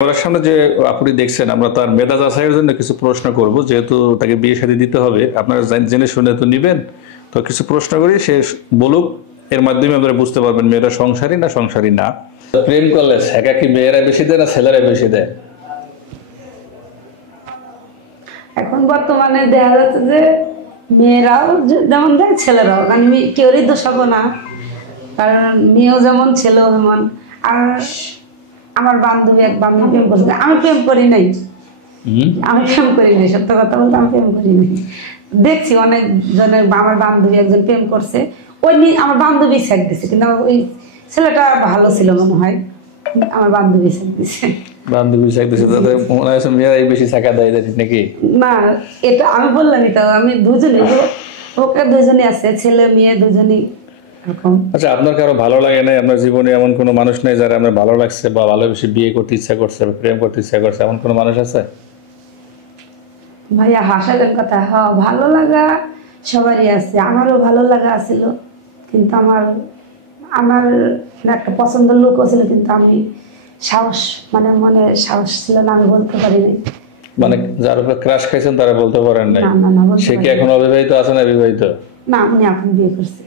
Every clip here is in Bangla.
ক্যামেরার সামনে যে আপনি দেখছেন, আমরা তার মেধা যাচাইয়ের জন্য কিছু প্রশ্ন করব, যেহেতু তাকে বিয়ে শাদী দিতে হবে। আপনারা জেনে শুনে তো নিবেন, তো কিছু প্রশ্ন করি, সে বলুক, এর মাধ্যমে আপনারা বুঝতে পারবেন মেয়েরা সংসারী না সংসারী না। প্রেম করলে শেখা কি মেয়েরা বেশি দেয় না ছেলেরা বেশি দেয়? এখন বর্তমানে দেখা যাচ্ছে যে মেয়েরাও যেমন দেয় ছেলেরাও, কারণ কেউরই দোষাবো না, কারণ মেয়েও যেমন ছেলেও যেমন। আর আমার বান্ধবী এক বান্ধবী প্রেম করছে, আমি প্রেম করি নাই, সত্য কথা বলতে আমি প্রেম করি নাই। দেখছি অনেক জনের, আমার বান্ধবী একজন প্রেম করছে, ওই আমার বান্ধবী ছেক দিছে, কিন্তু ওই ছেলেটা ভালো ছিল মনে হয়, আমার বান্ধবী ছেক দিছে। বান্ধবী চাইতেছে তাদের মনে হয় মেয়েরাই বেশি চাকা দেয় নাকি? না, এটা আমি বললামই তো, আমি দুজনে, ওকে দুজনে আছে, ছেলে মেয়ে দুজনেই এরকম। আচ্ছা, আপনার কারো ভালো লাগে না? আপনার জীবনে এমন কোনো মানুষ নেই যারা আপনার ভালো লাগছে বা ভালোবেসে বিয়ে করতে ইচ্ছা করছে, প্রেম করতে ইচ্ছা করছে, এমন কোনো মানুষ আছে? ভাইয়া হাসালেন কথা, হ্যাঁ ভালো লাগা সবারই আছে, আমারও ভালো লাগা আছিল, কিন্তু আমার আমার একটা পছন্দের লোকও ছিল, কিন্তু আমি সাহস মনে সাহস ছিল না, আমি বলতে পারিনি। মানে যার উপর ক্রাশ খাইছেন তারা বলতে পারেন নাই? সে কি এখন অবিবাহিত আছে না বিবাহিত? না, উনি এখন বিয়ে করছে।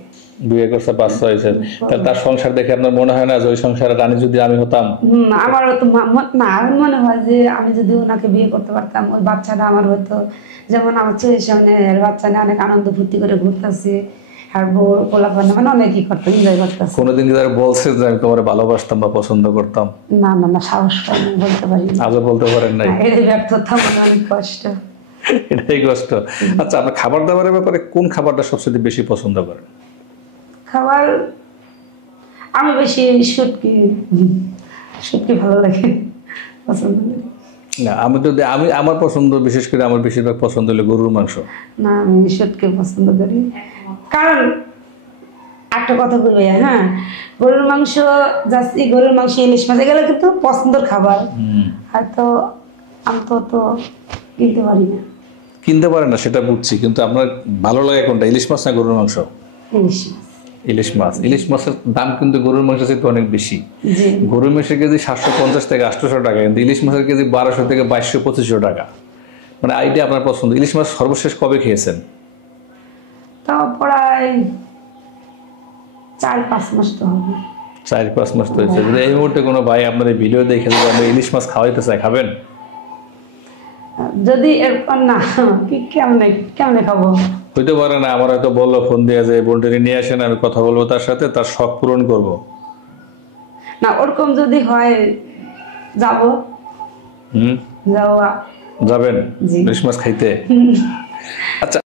বিয়ে করছে, বাচ্চা হয়েছে, তাহলে তার সংসার দেখে আপনার মনে হয় না যে ওই সংসারে রানী যদি আমি হতাম? আমারও তো না, আমার মনে হয় যে আমি যদি ওনাকে বিয়ে করতে পারতাম, ওই বাচ্চাটা আমার হয়তো, যেমন আমার চোখের সামনে বাচ্চা নিয়ে অনেক আনন্দ ফুর্তি করে ঘুরতেছে, আর বউ পোলাপান মানে অনেকই করতাম, এনজয় করতেছে। কোনোদিন কি তারা বলছে যে আমি তোমার ভালোবাসতাম বা পছন্দ করতাম? না না না, সাহস পাইনি, বলতে পারি। আজও বলতে পারেন নাই? এর ব্যর্থতা মানে অনেক কষ্ট। এটাই কষ্ট। আচ্ছা, আপনার খাবার দাবারের ব্যাপারে কোন খাবারটা সবচেয়ে বেশি পছন্দ করেন? খাবার আমি বেশি শুটকি ভালো লাগে, পছন্দ করি। না, আমি আমার পছন্দ, বিশেষ করে আমার বেশিরভাগ পছন্দ হলো গরুর মাংস। না, আমি শুটকি পছন্দ করি, কারণ একটা কথা বলবো, হ্যাঁ, গরুর মাংস যাচ্ছি, গরুর মাংস ইলিশ মাছ এগুলো কিন্তু পছন্দের খাবার, হয়তো আমি তো কিনতে পারি না। কিনতে পারেন না সেটা বুঝছি, কিন্তু আপনার ভালো লাগে কোনটা, ইলিশ মাছ না গরুর মাংস? ইলিশ মাছ। ইলিশ মাছের দাম কিন্তু গরুর মাংসের চেয়ে অনেক বেশি। গরুর মাংসের কেজি 750 থেকে 800 টাকা, কিন্তু ইলিশ মাছের কেজি 1200 থেকে 2200-2500 টাকা। মানে আইডিয়া আপনার পছন্দ। ইলিশ মাছ সর্বশেষ কবে খেয়েছেন? তাও প্রায় 4-5 মাস তো হবে। 4-5 মাস তো হয়েছে। যদি এই মুহূর্তে কোনো ভাই আপনার এই ভিডিও দেখে যদি আমরা ইলিশ মাছ খাওয়াইতে চাই, খাবেন? যদি এরকম না, কেমনে খাবো? হইতে পারে না, আমার হয়তো বললো ফোন দিয়ে যে বোনটাকে নিয়ে আসেন, আমি কথা বলবো তার সাথে, তার শখ পূরণ করব। না, ওরকম যদি হয় যাবো। যাওয়া যাবেন ইলিশ মাছ খাইতে? আচ্ছা।